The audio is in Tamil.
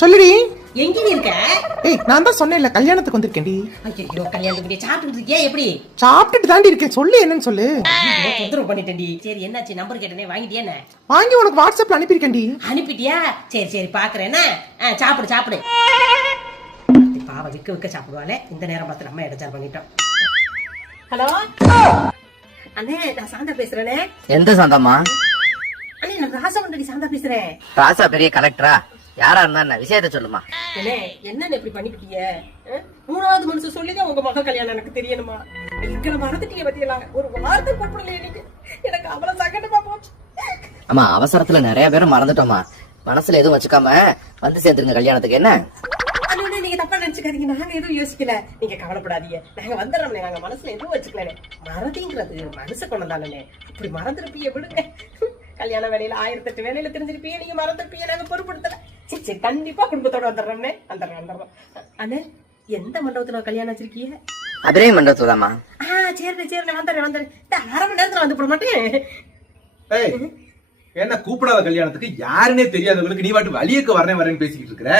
சொல்லுடி. எங்க நீ இருக்க? ஏய் நான் தான் சொன்னேன்ல கல்யாணத்துக்கு வந்திருக்கேன்டி. ஐயோ கல்யாணத்துக்கு சாப்பிட்டு இருக்கியா? எப்படி சாப்பிட்டுட்டு தாண்டி இருக்கேன். சொல்லு என்னன்னு சொல்லு. தொந்தரவு பண்ணிட்டேன்டி. சரி என்னாச்சு? நம்பர் கேட்டனே வாங்கிட்டியா? என்ன வாங்கி உனக்கு வாட்ஸ்அப்ல அனுப்பியிருக்கேன்டி. அனுப்பிட்டியா? சரி சரி பாக்குறேன். சாப்பிடு சாப்பிடு. பாவ விக்க சாப்பிடுவாளே. இந்த நேரம் பார்த்து நம்ம இடச்சார் பண்ணிட்டோம். ஹலோ அண்ணே, நான் சாந்தா பேசுறேனே. எந்த சாந்தாமா? அண்ணே நான் ராசவண்டடி சாந்தா பேசுறேன். ராசா பெரிய கலெக்டரா? யாரா இருந்தா என்ன விஷயத்த சொல்லுமா. என்னன்னு இப்படி பண்ணிக்கிட்டீங்க? மூணாவது மனுஷன் சொல்லிதான் உங்க மக கல்யாணம் எனக்கு தெரியணுமா? எங்களை மறந்துட்டீங்க பத்தியலா. ஒரு வார்த்தை கூப்பிடலையே நீங்க. எனக்கு அவ்வளவு சங்கடமா போச்சு. ஆமா, அவசரத்துல நிறைய பேரும் மறந்துட்டோமா. மனசுல எதுவும் வச்சுக்காம வந்து சேர்த்துருங்க கல்யாணத்துக்கு. என்ன நீங்க தப்பா நினைச்சுக்காதீங்க. நாங்க எதுவும் யோசிக்கல. நீங்க கவலைப்படாதீங்க. நாங்க வந்துடுறோம். நாங்க மனசுல எதுவும் வச்சுக்கல. மறதிங்கிறது மனசு கொண்டாலே அப்படி மறந்துருப்பீங்க. விடுங்க. கல்யாண வேலையில 1008 வேலையில தெரிஞ்சிருப்பீங்க. நீங்க மறந்துருப்பீங்க. நாங்க பொறுப்படுத்தல. சரி சரி கண்டிப்பா குடும்பத்தோட வந்துடுறோம்னே. வந்துடுறோம். அண்ணே எந்த மண்டபத்துல கல்யாணம் வச்சிருக்கீங்க? அதே மண்டபத்துதாமா. சரி வந்துடுறேன். 1/2 மணி நேரத்துல வந்து போட மாட்டேன். என்ன கூப்பிடாத கல்யாணத்துக்கு யாருன்னே தெரியாதவங்களுக்கு நீ வாட்டு வழியக்கு வரேன்னு பேசிக்கிட்டு இருக்கிற?